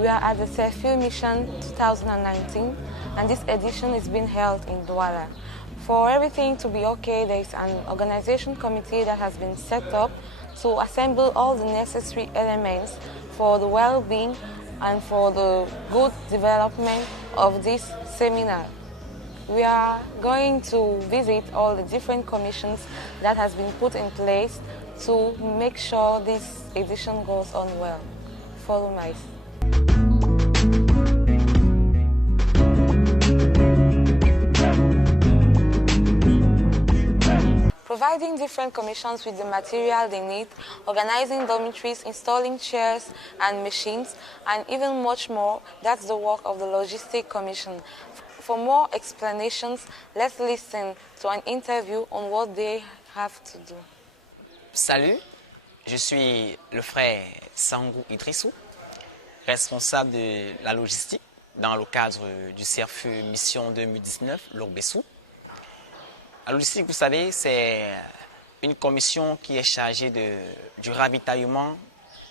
We are at the CFU Mission 2019, and this edition is being held in Douala. For everything to be okay, there is an organization committee that has been set up to assemble all the necessary elements for the well-being and for the good development of this seminar. We are going to visit all the different commissions that has been put in place to make sure this edition goes on well. Follow me. Providing different commissions with the material they need, organizing dormitories, installing chairs and machines, and even much more, that's the work of the Logistic Commission. For more explanations, let's listen to an interview on what they have to do. Salut, je suis le frère Sangou Idrissou, responsable de la logistique dans le cadre du CFU Mission 2019 Lorgbessou. La logistique, vous savez, c'est une commission qui est chargée du ravitaillement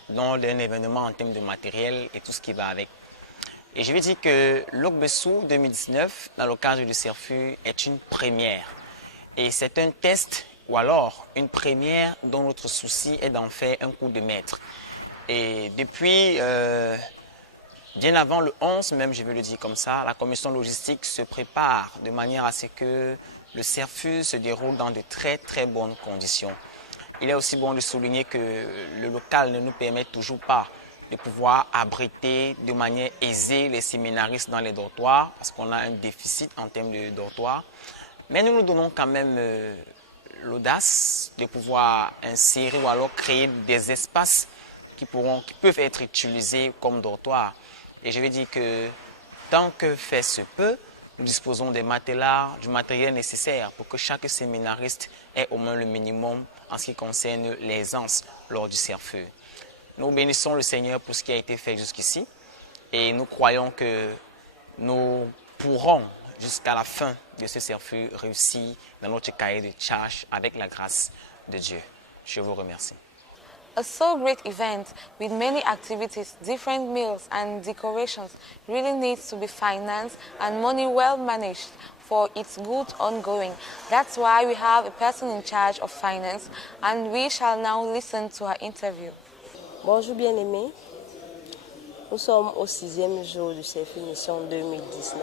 d'un événement en termes de matériel et tout ce qui va avec. Et je vais dire que Lorgbessou 2019, dans le cadre du CFU, est une première. Et c'est un test ou alors une première dont notre souci est d'en faire un coup de maître. Et depuis, bien avant le 11, même je vais le dire comme ça, la commission logistique se prépare de manière à ce que le CFU se déroule dans de très très bonnes conditions. Il est aussi bon de souligner que le local ne nous permet toujours pas de pouvoir abriter de manière aisée les séminaristes dans les dortoirs parce qu'on a un déficit en termes de dortoirs. Mais nous nous donnons quand même l'audace de pouvoir insérer ou alors créer des espaces qui peuvent être utilisés comme dortoirs. Et je vais dire que tant que fait se peut, nous disposons des matelas, du matériel nécessaire pour que chaque séminariste ait au moins le minimum en ce qui concerne l'aisance lors du CFU. Nous bénissons le Seigneur pour ce qui a été fait jusqu'ici et nous croyons que nous pourrons jusqu'à la fin de ce CFU réussir dans notre cahier de charge avec la grâce de Dieu. Je vous remercie. A so great event with many activities, different meals and decorations really needs to be financed and money well managed for its good ongoing. That's why we have a person in charge of finance and we shall now listen to her interview. Bonjour bien-aimés, nous sommes au 6e jour du CFU Mission 2019.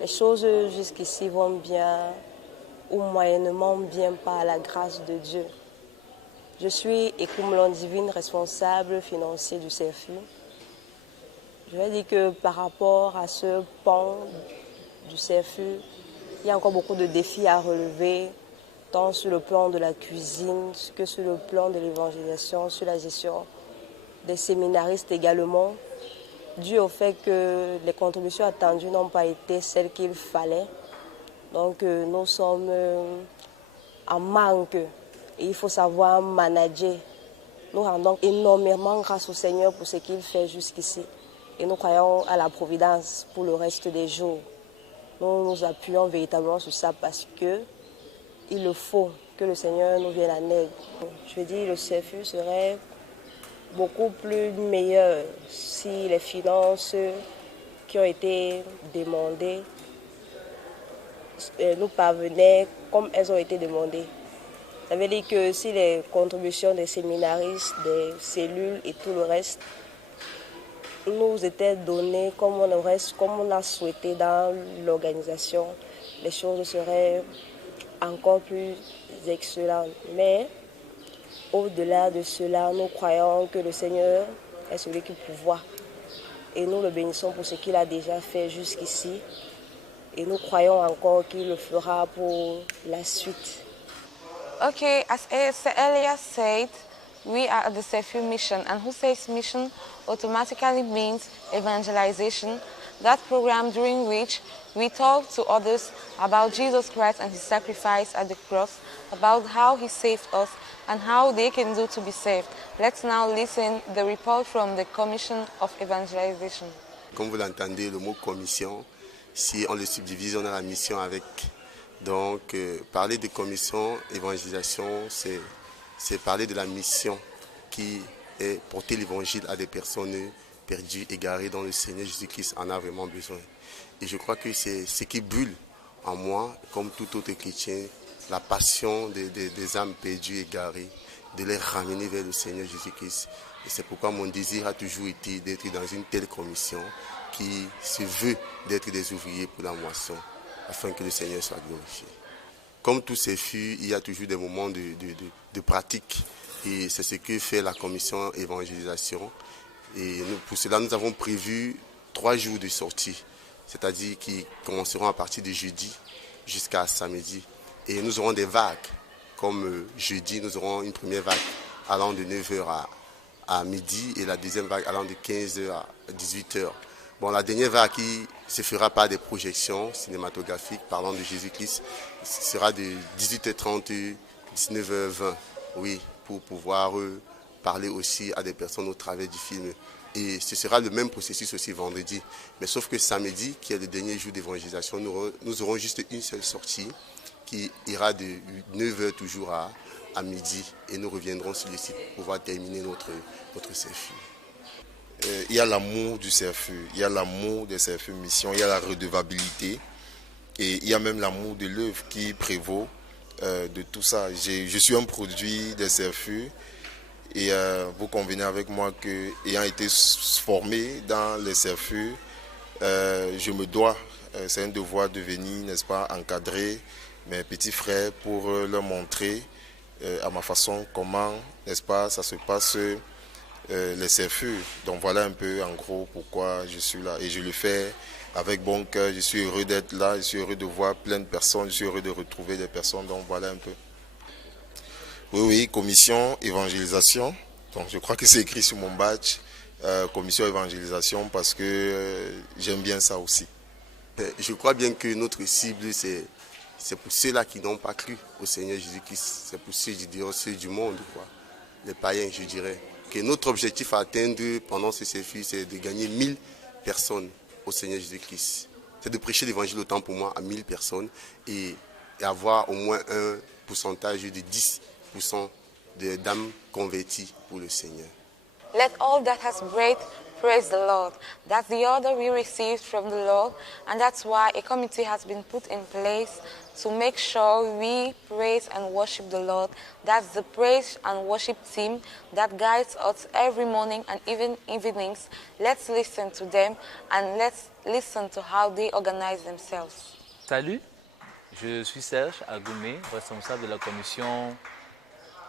Les choses jusqu'ici vont bien ou moyennement bien par la grâce de Dieu. Je suis Ekoumlon Divine, responsable financier du CFU. Je vais dire que par rapport à ce pan du CFU, il y a encore beaucoup de défis à relever, tant sur le plan de la cuisine que sur le plan de l'évangélisation, sur la gestion des séminaristes également, dû au fait que les contributions attendues n'ont pas été celles qu'il fallait. Donc nous sommes en manque. Et il faut savoir manager. Nous rendons énormément grâce au Seigneur pour ce qu'il fait jusqu'ici. Et nous croyons à la providence pour le reste des jours. Nous nous appuyons véritablement sur ça parce que il le faut que le Seigneur nous vienne en aide. Je veux dire, le CFU serait beaucoup plus meilleur si les finances qui ont été demandées nous parvenaient comme elles ont été demandées. Ça veut dire que si les contributions des séminaristes, des cellules et tout le reste nous étaient données comme on a souhaité dans l'organisation, les choses seraient encore plus excellentes. Mais au-delà de cela, nous croyons que le Seigneur est celui qui pourvoit. Et nous le bénissons pour ce qu'il a déjà fait jusqu'ici. Et nous croyons encore qu'il le fera pour la suite. Okay, as Elias said, we are at the CFU mission, and who says mission automatically means evangelization, that program during which we talk to others about Jesus Christ and his sacrifice at the cross, about how he saved us and how they can do to be saved. Let's now listen to the report from the Commission of Evangelization. Comme vous l'entendez, le mot commission, si on le subdivise, on a la mission avec. Donc, parler de commission évangélisation, c'est parler de la mission qui est porter l'évangile à des personnes perdus, égarés, dont le Seigneur Jésus-Christ en a vraiment besoin. Et je crois que c'est ce qui brûle en moi, comme tout autre chrétien, la passion des âmes perdues, égarées, de les ramener vers le Seigneur Jésus-Christ. Et c'est pourquoi mon désir a toujours été d'être dans une telle commission qui se veut d'être des ouvriers pour la moisson, afin que le Seigneur soit glorifié. Comme tous ces fûts, il y a toujours des moments de pratique. Et c'est ce que fait la commission évangélisation. Et pour cela, nous avons prévu 3 jours de sortie, c'est-à-dire qui commenceront à partir de jeudi jusqu'à samedi. Et nous aurons des vagues. Comme jeudi, nous aurons une première vague allant de 9h à midi et la deuxième vague allant de 15h à 18h. Bon, la dernière vague qui se fera par des projections cinématographiques parlant de Jésus-Christ sera de 18h30 19h20, oui, pour pouvoir parler aussi à des personnes au travers du film. Et ce sera le même processus aussi vendredi. Mais sauf que samedi, qui est le dernier jour d'évangélisation, nous aurons juste une seule sortie qui ira de 9h toujours à midi. Et nous reviendrons sur le site pour pouvoir terminer notre CFU. Il y a l'amour du CFU, il y a l'amour des CFU Mission, il y a la redevabilité et il y a même l'amour de l'œuvre qui prévaut de tout ça. Je suis un produit des CFU et vous convenez avec moi qu'ayant été formé dans les CFU, je me dois, c'est un devoir de venir, n'est-ce pas, encadrer mes petits frères pour leur montrer à ma façon comment, n'est-ce pas, ça se passe les CFU. Donc voilà un peu en gros pourquoi je suis là et je le fais avec bon cœur. Je suis heureux d'être là, je suis heureux de voir plein de personnes, je suis heureux de retrouver des personnes, donc voilà un peu. Oui, commission évangélisation, donc je crois que c'est écrit sur mon badge, commission évangélisation parce que j'aime bien ça aussi. Je crois bien que notre cible c'est pour ceux-là qui n'ont pas cru au Seigneur Jésus-Christ, c'est pour ceux du monde, quoi. Les païens, je dirais. Que notre objectif à atteindre pendant ce CFU, c'est de gagner 1000 personnes au Seigneur Jésus-Christ. C'est de prêcher l'évangile autant pour moi à 1000 personnes et avoir au moins un pourcentage de 10% d'âmes converties pour le Seigneur. Let all that has breath praise the Lord. That's the order we received from the Lord, and that's why a committee has been put in place to make sure we praise and worship the Lord. That's the praise and worship team that guides us every morning and even evenings. Let's listen to them and let's listen to how they organize themselves. Salut, je suis Serge Agoumé, responsable de la commission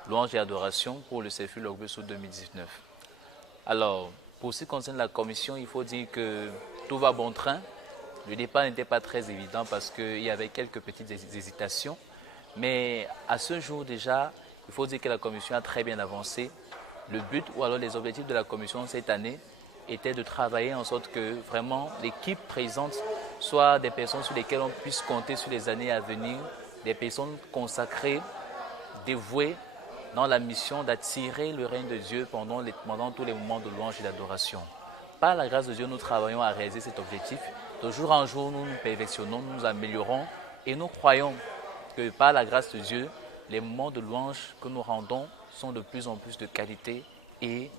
Louange et Adoration pour le CFU Logbeso 2019. Alors, pour ce qui concerne la commission, il faut dire que tout va bon train. Le départ n'était pas très évident parce qu'il y avait quelques petites hésitations. Mais à ce jour déjà, il faut dire que la commission a très bien avancé. Le but ou alors les objectifs de la commission cette année étaient de travailler en sorte que vraiment l'équipe présente soit des personnes sur lesquelles on puisse compter sur les années à venir, des personnes consacrées, dévouées, dans la mission d'attirer le règne de Dieu pendant tous les moments de louange et d'adoration. Par la grâce de Dieu, nous travaillons à réaliser cet objectif. De jour en jour, nous nous perfectionnons, nous nous améliorons et nous croyons que par la grâce de Dieu, les moments de louange que nous rendons sont de plus en plus de qualité et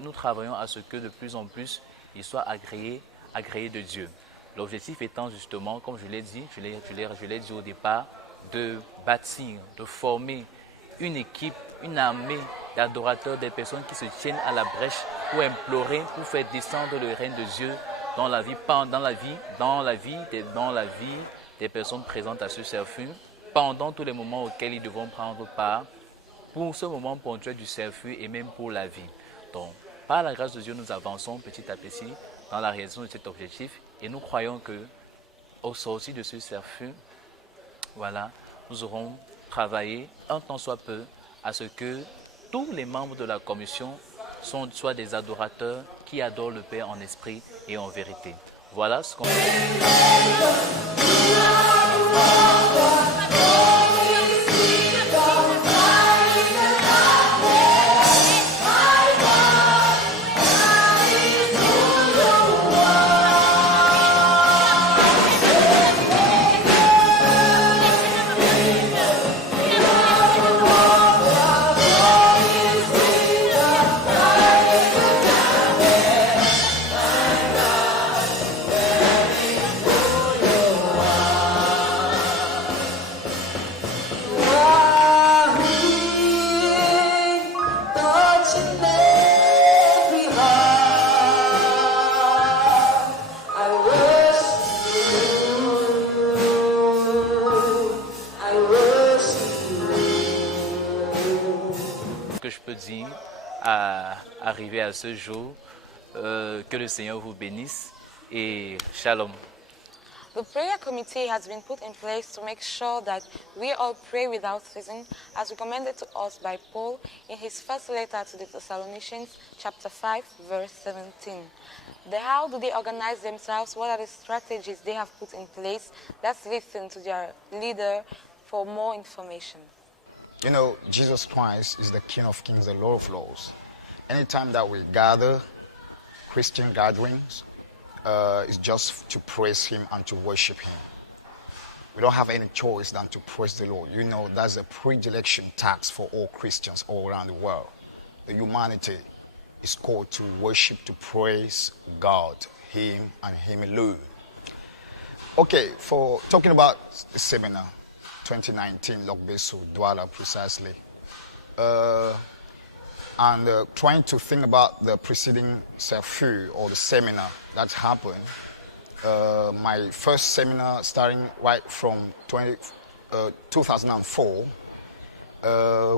nous travaillons à ce que de plus en plus ils soient agréés de Dieu. L'objectif étant justement, comme je l'ai dit, je l'ai dit au départ, de bâtir, de former une équipe, une armée d'adorateurs, des personnes qui se tiennent à la brèche pour implorer, pour faire descendre le règne de Dieu dans la vie des personnes présentes à ce CFU, pendant tous les moments auxquels ils devront prendre part, pour ce moment ponctuel du CFU et même pour la vie. Donc, par la grâce de Dieu, nous avançons petit à petit dans la réalisation de cet objectif et nous croyons qu'au sorti de ce CFU, voilà, nous aurons travaillé un temps soit peu à ce que tous les membres de la commission soient des adorateurs qui adorent le Père en esprit et en vérité. Voilà ce qu'on dire à arriver à ce jour. Que le Seigneur vous bénisse et shalom. The prayer committee has been put in place to make sure that we all pray without ceasing, as recommended to us by Paul in his first letter to the Thessalonians, chapter 5, verse 17. How do they organize themselves? What are the strategies they have put in place? Let's listen to their leader for more information. You know, Jesus Christ is the King of Kings, the Lord of Lords. Anytime that we gather, Christian gatherings, is just to praise him and to worship him. We don't have any choice than to praise the Lord. You know, that's a predilection task for all Christians all around the world. The humanity is called to worship, to praise God, him and him alone. Okay, for talking about the seminar 2019, Lokbeso, Douala precisely, and trying to think about the preceding Serfu or the seminar that happened. My first seminar starting right from 2004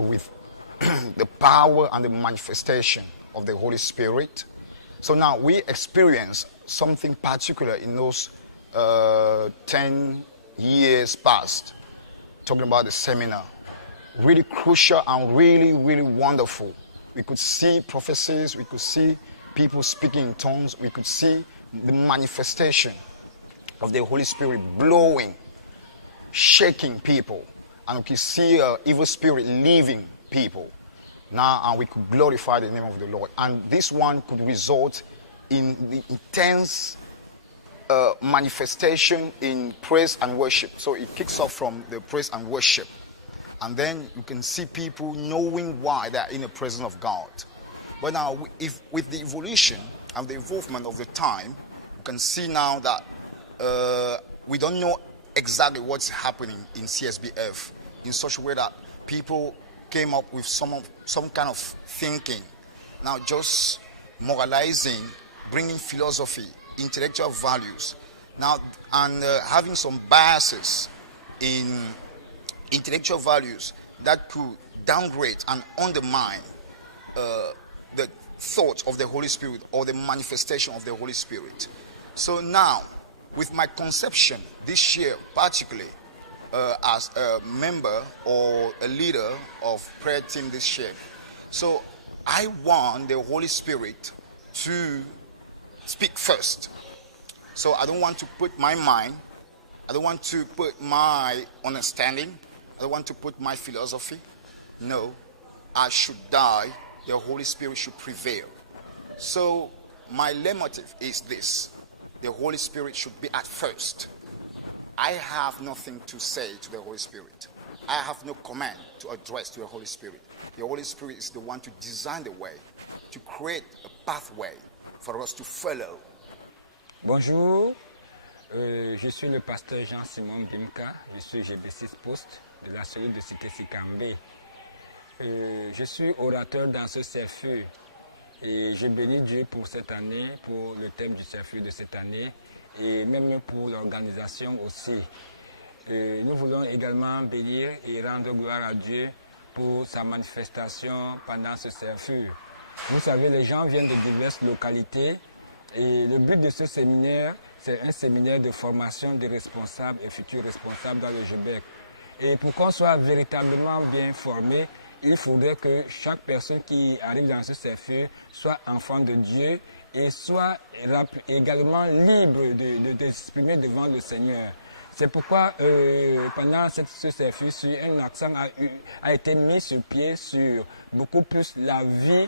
with the power and the manifestation of the Holy Spirit. So now we experience something particular in those 10 years past, talking about the seminar. Really crucial and really, really wonderful. We could see prophecies, we could see people speaking in tongues, we could see the manifestation of the Holy Spirit blowing, shaking people, and we could see evil spirit leaving people. Now, and we could glorify the name of the Lord. And this one could result in the intense manifestation in praise and worship. So it kicks off from the praise and worship. And then you can see people knowing why they are in the presence of God. But now, if with the evolution and the involvement of the time, you can see now that we don't know exactly what's happening in CSBF in such a way that people came up with some kind of thinking. Now, just moralizing, bringing philosophy, intellectual values, now, and having some biases in intellectual values that could downgrade and undermine the thought of the Holy Spirit or the manifestation of the Holy Spirit. So now, with my conception this year, particularly as a member or a leader of prayer team this year, so I want the Holy Spirit to speak first. So I don't want to put my mind, I don't want to put my understanding, I don't want to put my philosophy. No, I should die. The Holy Spirit should prevail. So my leitmotif is this. The Holy Spirit should be at first. I have nothing to say to the Holy Spirit. I have no command to address to the Holy Spirit. The Holy Spirit is the one to design the way, to create a pathway for us to follow. Bonjour, je suis le pasteur Jean-Simon Bimka, je suis GB6 Post de la cellule de Cité Sikambe. Je suis orateur dans ce CFU et je bénis Dieu pour cette année, pour le thème du CFU de cette année et même pour l'organisation aussi. Nous voulons également bénir et rendre gloire à Dieu pour sa manifestation pendant ce CFU. Vous savez, les gens viennent de diverses localités et le but de ce séminaire, c'est un séminaire de formation des responsables et futurs responsables dans le GBEC. Et pour qu'on soit véritablement bien formé, il faudrait que chaque personne qui arrive dans ce CFU soit enfant de Dieu et soit également libre de s'exprimer devant le Seigneur. C'est pourquoi pendant ce CFU, un accent a été mis sur pied sur beaucoup plus la vie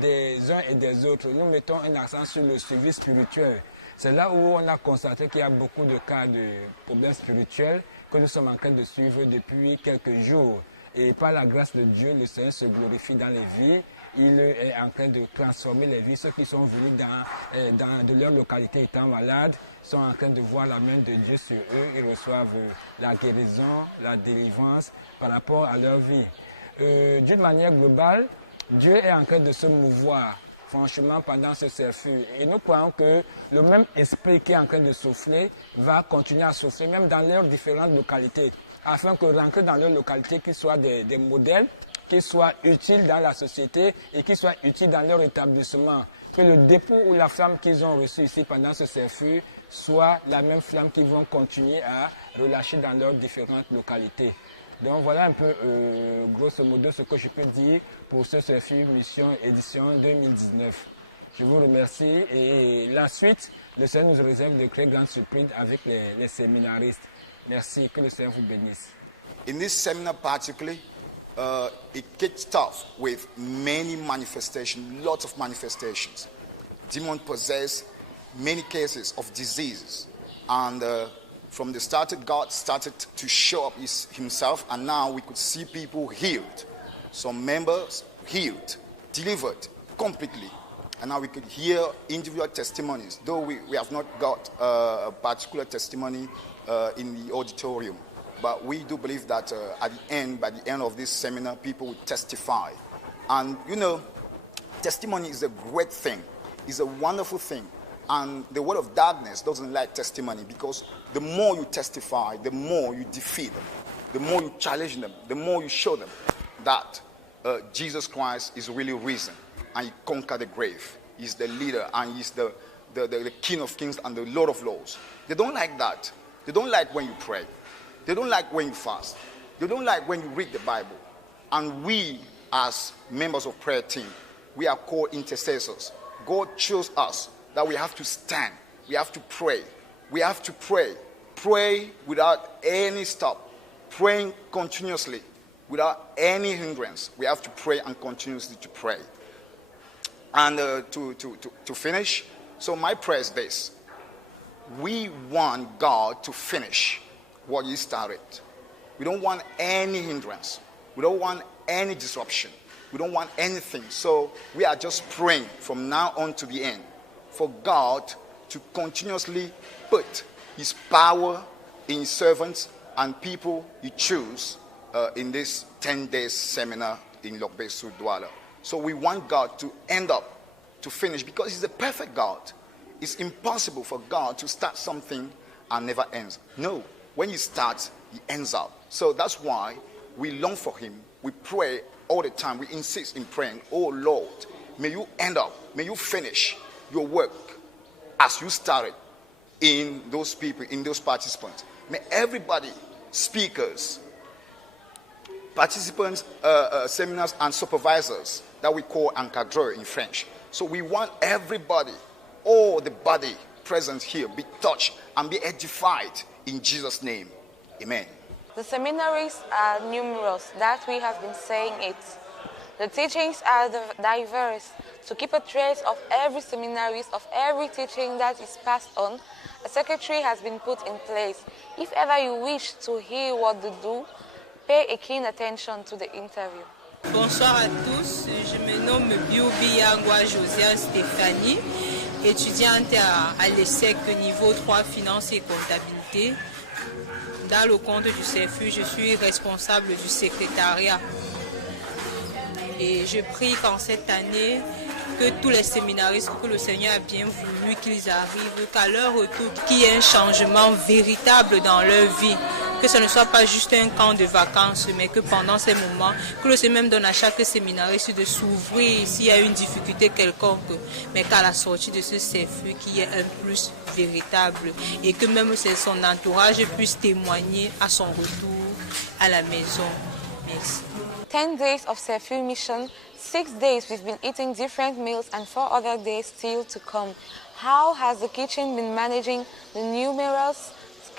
des uns et des autres. Nous mettons un accent sur le suivi spirituel. C'est là où on a constaté qu'il y a beaucoup de cas de problèmes spirituels que nous sommes en train de suivre depuis quelques jours. Et par la grâce de Dieu, le Seigneur se glorifie dans les vies. Il est en train de transformer les vies. Ceux qui sont venus de leur localité étant malades sont en train de voir la main de Dieu sur eux. Ils reçoivent la guérison, la délivrance par rapport à leur vie. D'une manière globale, Dieu est en train de se mouvoir, franchement, pendant ce CFU. Et nous croyons que le même esprit qui est en train de souffler va continuer à souffler, même dans leurs différentes localités, afin que rentrer dans leur localité, qu'ils soient des modèles qui soient utiles dans la société et qui soient utiles dans leur établissement. Que le dépôt ou la flamme qu'ils ont reçue ici pendant ce CFU soit la même flamme qu'ils vont continuer à relâcher dans leurs différentes localités. Donc voilà un peu, grosso modo, ce que je peux dire pour ce CFU Mission édition 2019. Je vous remercie et la suite, le Seigneur nous réserve de très grandes surprises avec les séminaristes. Merci, que le Seigneur vous bénisse. In this seminar particularly, it kicked off with many manifestations, lots of manifestations. Demon possessed, many cases of diseases. And from the start, God started to show up himself, and now we could see people healed. Some members healed, delivered completely. And now we could hear individual testimonies, though we have not got a particular testimony in the auditorium. But we do believe that by the end of this seminar, people will testify. And you know, testimony is a great thing. It's a wonderful thing. And the world of darkness doesn't like testimony, because the more you testify, the more you defeat them. The more you challenge them, the more you show them that Jesus Christ is really risen and he conquered the grave. He's the leader and he's the King of Kings and the Lord of Lords. They don't like that. They don't like when you pray. They don't like when you fast. They don't like when you read the Bible. And we, as members of prayer team, we are called intercessors. God chose us that we have to stand. We have to pray. We have to pray. Pray without any stop. Praying continuously without any hindrance. We have to pray and continuously to pray. And to finish, so my prayer is this. We want God to finish what he started. We don't want any hindrance. We don't want any disruption. We don't want anything. So we are just praying from now on to the end for God to continuously put his power in his servants and people he choose in this 10 days seminar in Lokbesu Douala. So we want God to end up, to finish, because he's a perfect God. It's impossible for God to start something and never ends. No, when he starts, he ends up. So that's why we long for him. We pray all the time. We insist in praying, oh Lord, may you end up, may you finish your work as you started in those people, in those participants. May everybody, speakers, participants, seminars, and supervisors that we call encadreurs in French. So we want everybody, all the body present here, be touched and be edified in Jesus' name. Amen. The seminaries are numerous, that we have been saying it. The teachings are diverse. To keep a trace of every seminarist, of every teaching that is passed on, a secretary has been put in place. If ever you wish to hear what they do, pay a keen attention to the interview. Bonsoir à tous, je me nomme Bioubi Yangwa Josiane Stéphanie, étudiante à l'ESSEC niveau 3 Finance et Comptabilité. Dans le compte du CFU, je suis responsable du secrétariat. Et je prie qu'en cette année, que tous les séminaristes, que le Seigneur a bien voulu qu'ils arrivent, qu'à leur retour, qu'il y ait un changement véritable dans leur vie. Que ce ne soit pas juste un camp de vacances, mais que pendant ces moments, que le Seigneur même donne à chaque séminariste de s'ouvrir s'il y a une difficulté quelconque, mais qu'à la sortie de ce CFU, qu'il y ait un plus véritable et que même son entourage puisse témoigner à son retour à la maison. Merci. 10 days of CFU mission, 6 days we've been eating different meals and 4 other days still to come. How has the kitchen been managing the numerous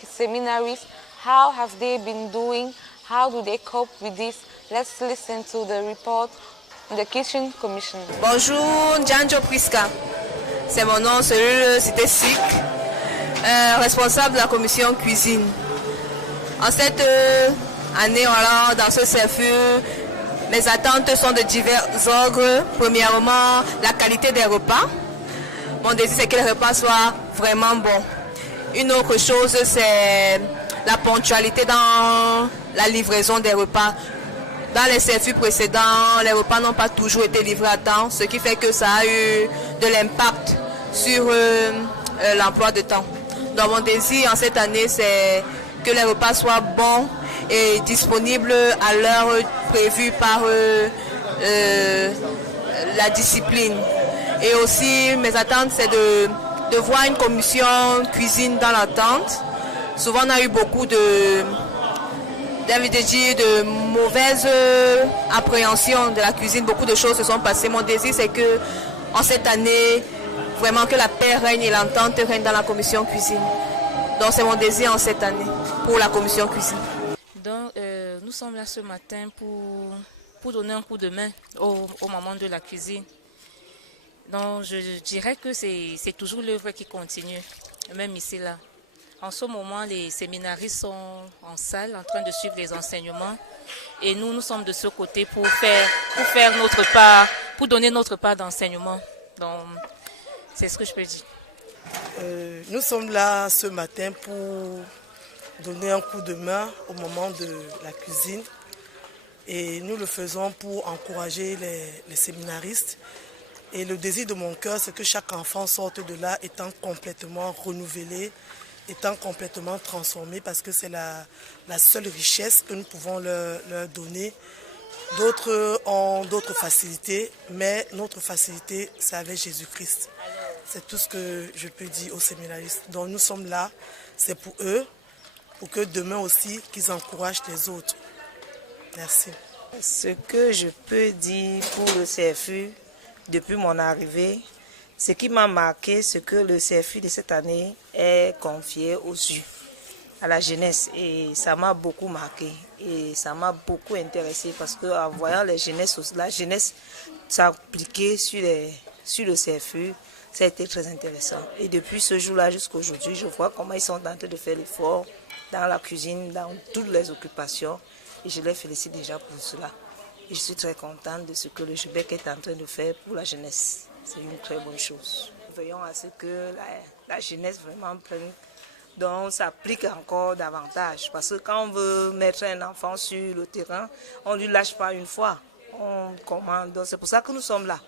seminaries? How have they been doing? How do they cope with this? Let's listen to the report of the Kitchen Commission. Bonjour, Njanjo Priska. C'est mon nom, cellule Cité SIC, responsable de la commission cuisine. En cette année, voilà, dans ce CFU, les attentes sont de divers ordres. Premièrement, la qualité des repas. Mon désir, c'est que les repas soient vraiment bons. Une autre chose, c'est la ponctualité dans la livraison des repas. Dans les CFU précédents, les repas n'ont pas toujours été livrés à temps, ce qui fait que ça a eu de l'impact sur l'emploi de temps. Donc mon désir en cette année, c'est que les repas soient bons et disponibles à l'heure prévues par la discipline. Et aussi, mes attentes, c'est de voir une commission cuisine dans la tente. Souvent, on a eu beaucoup de mauvaises appréhensions de la cuisine. Beaucoup de choses se sont passées. Mon désir, c'est que en cette année, vraiment que la paix règne et l'entente règne dans la commission cuisine. Donc, c'est mon désir en cette année pour la commission cuisine. Donc, nous sommes là ce matin pour donner un coup de main au moment de la cuisine. Donc, je dirais que c'est toujours l'œuvre qui continue, même ici, là. En ce moment, les séminaristes sont en salle en train de suivre les enseignements et nous sommes de ce côté pour faire notre part, pour donner notre part d'enseignement. Donc, c'est ce que je peux dire. Nous sommes là ce matin pour donner un coup de main au moment de la cuisine et nous le faisons pour encourager les séminaristes. Et le désir de mon cœur, c'est que chaque enfant sorte de là étant complètement renouvelé, étant complètement transformé, parce que c'est la seule richesse que nous pouvons leur donner. D'autres ont d'autres facilités, mais notre facilité, c'est avec Jésus-Christ. C'est tout ce que je peux dire aux séminaristes. Donc nous sommes là, c'est pour eux, pour que demain aussi, qu'ils encouragent les autres. Merci. Ce que je peux dire pour le CFU, depuis mon arrivée, ce qui m'a marqué, c'est que le CFU de cette année est confié aux yeux, à la jeunesse. Et ça m'a beaucoup marqué et ça m'a beaucoup intéressé parce qu'en voyant la jeunesse s'appliquer sur le CFU, ça a été très intéressant. Et depuis ce jour-là jusqu'à aujourd'hui, je vois comment ils sont en train de faire l'effort dans la cuisine, dans toutes les occupations. Et je les félicite déjà pour cela. Et je suis très contente de ce que le JBEC est en train de faire pour la jeunesse. C'est une très bonne chose. Veillons à ce que la jeunesse vraiment prenne, donc s'applique encore davantage. Parce que quand on veut mettre un enfant sur le terrain, on ne lui lâche pas une fois. On commande. Donc c'est pour ça que nous sommes là,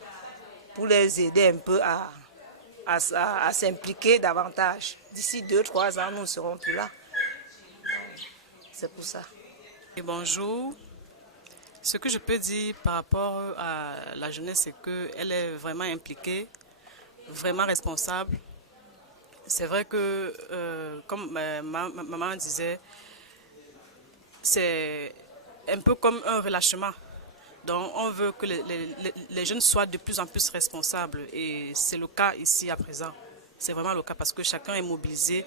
pour les aider un peu à s'impliquer davantage. D'ici 2-3 ans, nous ne serons plus là. C'est pour ça. Et bonjour. Ce que je peux dire par rapport à la jeunesse, c'est qu'elle est vraiment impliquée, vraiment responsable. C'est vrai que, comme ma maman disait, c'est un peu comme un relâchement. Donc on veut que les jeunes soient de plus en plus responsables et c'est le cas ici à présent. C'est vraiment le cas parce que chacun est mobilisé.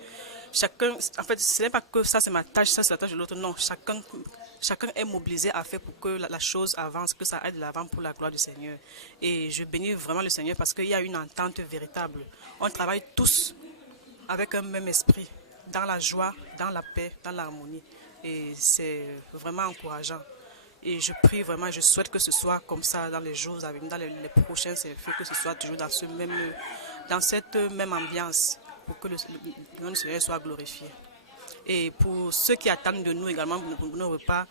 Chacun, en fait, ce n'est pas que ça c'est ma tâche, ça c'est la tâche de l'autre. Non, chacun est mobilisé à faire pour que la chose avance, que ça aille de l'avant pour la gloire du Seigneur. Et je bénis vraiment le Seigneur parce qu'il y a une entente véritable. On travaille tous avec un même esprit, dans la joie, dans la paix, dans l'harmonie. Et c'est vraiment encourageant. Et je prie vraiment, je souhaite que ce soit comme ça dans les jours à venir, dans les prochains CFU, que ce soit toujours dans cette même ambiance pour que le nom du Seigneur soit glorifié. Et pour ceux qui attendent de nous également pour nos repas,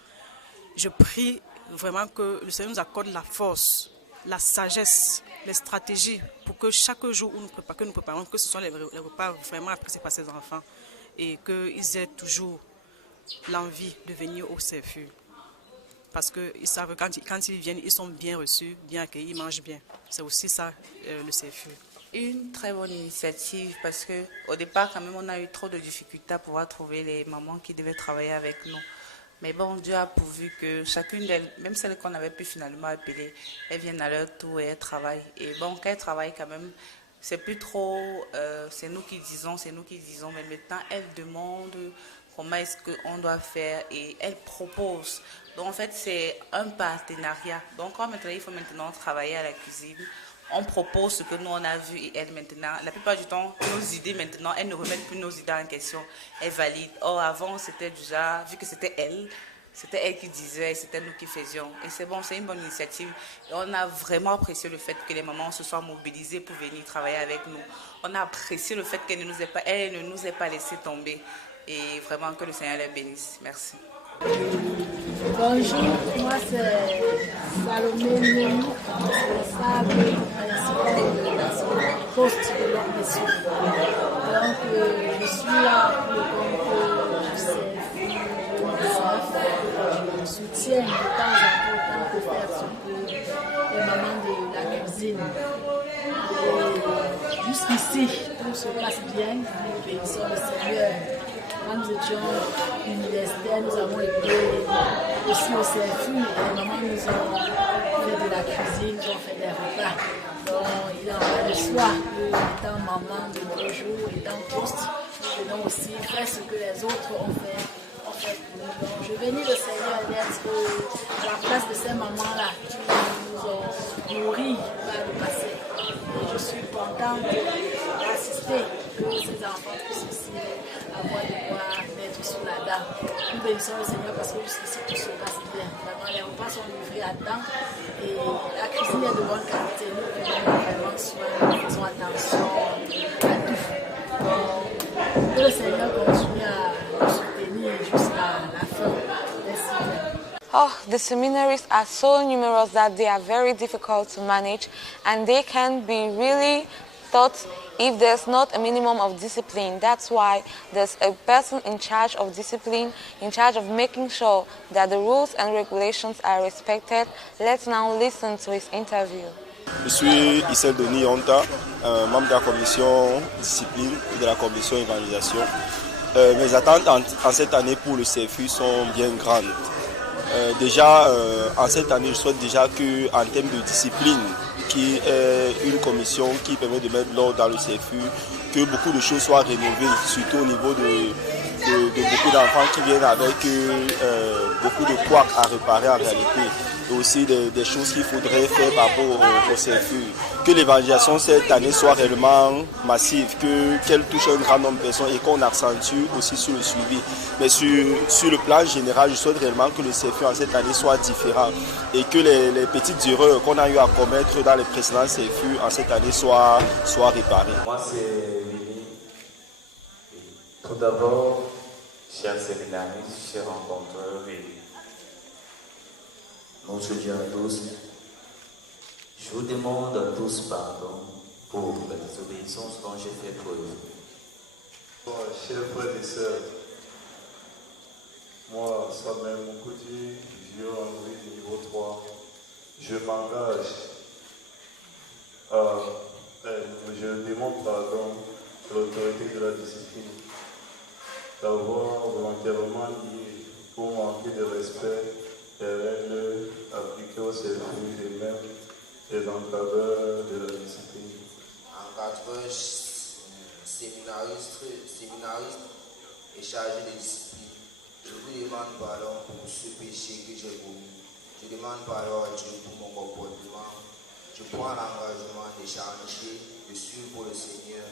je prie vraiment que le Seigneur nous accorde la force, la sagesse, les stratégies pour que chaque jour où nous préparons, que ce soit les repas vraiment appréciés par ces enfants et qu'ils aient toujours l'envie de venir au CFU. Parce qu'ils savent que quand ils viennent, ils sont bien reçus, bien accueillis, ils mangent bien. C'est aussi ça le CFU. Une très bonne initiative parce qu'au départ, quand même, on a eu trop de difficultés à pouvoir trouver les mamans qui devaient travailler avec nous. Mais bon, Dieu a pourvu que chacune d'elles, même celles qu'on avait pu finalement appeler, elles viennent à leur tour et elles travaillent. Et bon, quand elles travaillent quand même, c'est plus trop, c'est nous qui disons, mais maintenant elles demandent comment est-ce qu'on doit faire et elles proposent. Donc en fait, c'est un partenariat. Donc quand maintenant, il faut maintenant travailler à la cuisine, on propose ce que nous on a vu et elles maintenant, la plupart du temps, nos idées maintenant, elles ne remettent plus nos idées en question, elles valident. Or avant, c'était déjà, vu que c'était elle qui disait, c'était nous qui faisions. Et c'est bon, c'est une bonne initiative. Et on a vraiment apprécié le fait que les mamans se soient mobilisées pour venir travailler avec nous. On a apprécié le fait qu'elles ne nous aient pas laissé tomber. Et vraiment que le Seigneur les bénisse. Merci. Bonjour, moi c'est Salomé Némou, responsable principal de la poste de l'organisation. Donc je suis là pour le compte du CFU. Je soutiens de temps en temps cuisine. Jusqu'ici, tout se passe bien, nous bénissons le Seigneur. Quand nous étions universitaires, nous avons été aussi au CFU et maman nous a fait de la cuisine, nous avons fait des repas. Donc il en va le soir, étant maman de nos jours, étant poste, nous venons aussi faire ce que les autres ont fait. Donc, je bénis le Seigneur d'être à la place de ces mamans-là qui nous ont nourris par le passé. Et je suis contente d'assister que ces enfants puissent aussi avoir de quoi mettre sous la dent. Nous bénissons le Seigneur parce que jusqu'ici tout se passe bien. Vraiment, les repas sont livrés à temps et la cuisine est de bonne qualité. Nous prenons vraiment soin, nous faisons attention à tout. Que le Seigneur continue à nous soutenir jusqu'à la fin. Oh, the seminaries are so numerous that they are very difficult to manage, and they can be really taught if there's not a minimum of discipline. That's why there's a person in charge of discipline, in charge of making sure that the rules and regulations are respected. Let's now listen to his interview. Je suis Issel Denis Honta, membre de la commission discipline et de la commission évangélisation. Mes attentes en cette année pour le CFU sont bien grandes. Déjà, en cette année, je souhaite déjà qu'en termes de discipline, qui est une commission qui permet de mettre l'ordre dans le CFU, que beaucoup de choses soient rénovées, surtout au niveau de beaucoup d'enfants qui viennent avec beaucoup de couacs à réparer en réalité. Et aussi des choses qu'il faudrait faire par rapport au CFU. Que l'évangélisation cette année soit réellement massive, qu'elle touche un grand nombre de personnes et qu'on accentue aussi sur le suivi. Mais sur le plan général, je souhaite réellement que le CFU en cette année soit différent et que les petites erreurs qu'on a eu à commettre dans les précédents CFU en cette année soient réparées. Moi, c'est Lili. Tout d'abord, chers séminaristes, chers rencontreurs et bonjour à tous. Je vous demande à tous pardon pour la désobéissance dont j'ai fait preuve. Chers frères et sœurs, moi, Samuel Moukouti, vieux Henri du niveau 3, je m'engage je demande pardon à l'autorité de la discipline d'avoir volontairement dit pour manquer de respect les règles appliquées au service et même les encadreurs de la discipline. Encadreur séminariste et chargé de discipline. Je vous demande pardon pour ce péché que j'ai commis. Je demande pardon à Dieu pour mon comportement. Je prends l'engagement de changer, de suivre pour le Seigneur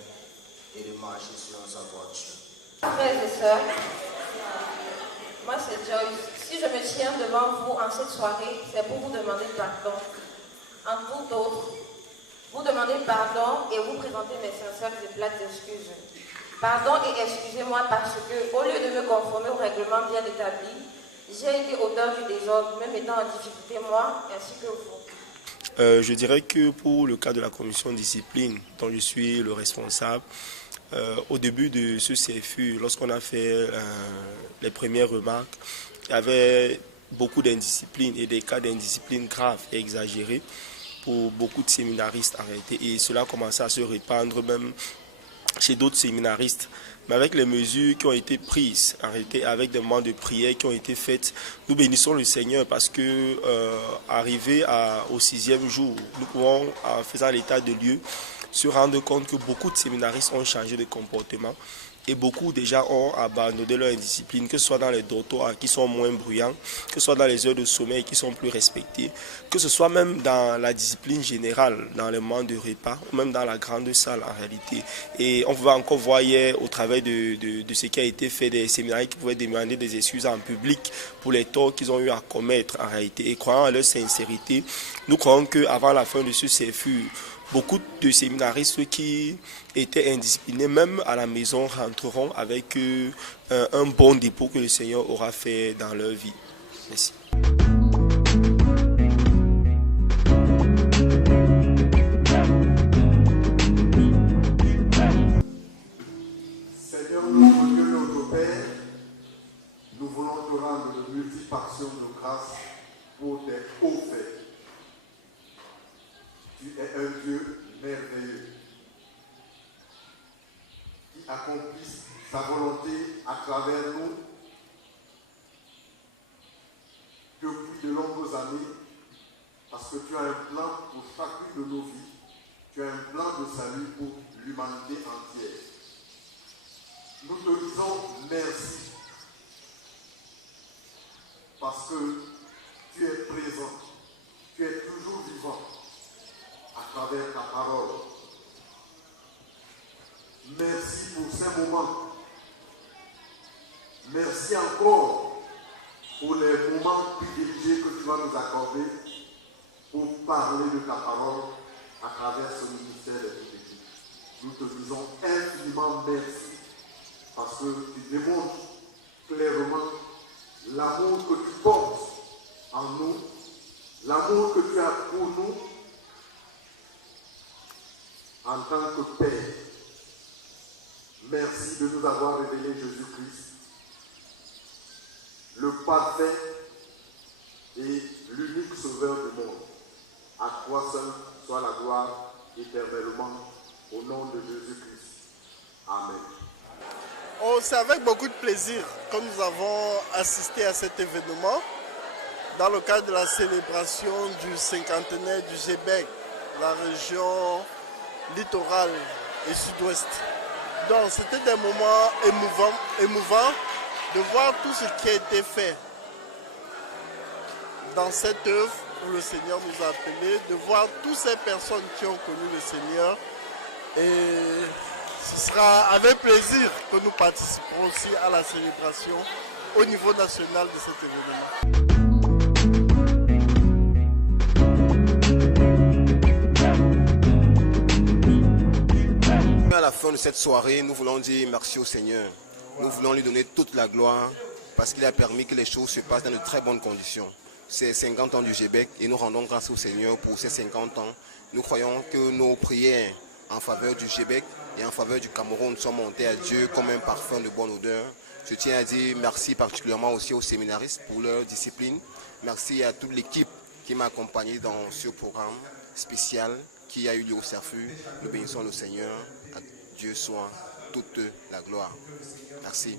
et de marcher sur sa voiture. Frères et sœurs, moi c'est Joyce. Si je me tiens devant vous en cette soirée, c'est pour vous demander pardon. En tout autre, vous demandez pardon et vous présentez mes sincères et plates excuses. Pardon et excusez-moi parce que, au lieu de me conformer au règlement bien établi, j'ai été auteur du désordre, même étant en difficulté moi ainsi que vous. Je dirais que pour le cas de la commission discipline, dont je suis le responsable, au début de ce CFU, lorsqu'on a fait les premières remarques, il y avait beaucoup d'indiscipline et des cas d'indiscipline graves et exagérés pour beaucoup de séminaristes en réalité. Et cela commençait à se répandre même chez d'autres séminaristes. Mais avec les mesures qui ont été prises, en réalité, avec des moments de prière qui ont été faites, nous bénissons le Seigneur parce que, arrivé au 6e jour, nous pouvons, en faisant l'état de lieu, se rendre compte que beaucoup de séminaristes ont changé de comportement et beaucoup déjà ont abandonné leur indiscipline, que ce soit dans les dortoirs qui sont moins bruyants, que ce soit dans les heures de sommeil qui sont plus respectées, que ce soit même dans la discipline générale, dans les moments de repas, ou même dans la grande salle en réalité. Et on va encore voir hier, au travers de ce qui a été fait, des séminaires qui pouvaient demander des excuses en public pour les torts qu'ils ont eu à commettre en réalité. Et croyant à leur sincérité, nous croyons qu'avant la fin de ce CFU, beaucoup de séminaristes qui étaient indisciplinés, même à la maison, rentreront avec un bon dépôt que le Seigneur aura fait dans leur vie. Merci. Seigneur, notre Dieu, notre Père, nous voulons te rendre de multiples actions de grâce pour tes hauts faits. Tu es un à travers nous depuis de nombreuses années, parce que tu as un plan pour chacune de nos vies. Tu as un plan de salut pour l'humanité entière. Nous te disons merci, parce que tu es présent, tu es toujours vivant à travers ta parole. Merci pour ces moments. Merci encore pour les moments privilégiés que tu vas nous accorder pour parler de ta parole à travers ce ministère des publics. Nous te disons infiniment merci parce que tu démontres clairement l'amour que tu portes en nous, l'amour que tu as pour nous en tant que Père. Merci de nous avoir révélé Jésus-Christ, le parfait et l'unique sauveur du monde. À toi seul soit la gloire éternellement, au nom de Jésus-Christ. Amen. Oh, c'est avec beaucoup de plaisir que nous avons assisté à cet événement dans le cadre de la célébration du cinquantenaire du GBEC, la région littorale et sud-ouest. Donc c'était des moments émouvants de voir tout ce qui a été fait dans cette œuvre où le Seigneur nous a appelés, de voir toutes ces personnes qui ont connu le Seigneur. Et ce sera avec plaisir que nous participerons aussi à la célébration au niveau national de cet événement. À la fin de cette soirée, nous voulons dire merci au Seigneur. Nous voulons lui donner toute la gloire parce qu'il a permis que les choses se passent dans de très bonnes conditions. C'est 50 ans du GBEC et nous rendons grâce au Seigneur pour ces 50 ans. Nous croyons que nos prières en faveur du GBEC et en faveur du Cameroun sont montées à Dieu comme un parfum de bonne odeur. Je tiens à dire merci particulièrement aussi aux séminaristes pour leur discipline. Merci à toute l'équipe qui m'a accompagné dans ce programme spécial qui a eu lieu au CERFU. Nous bénissons le Seigneur. À Dieu soit toute la gloire. Merci.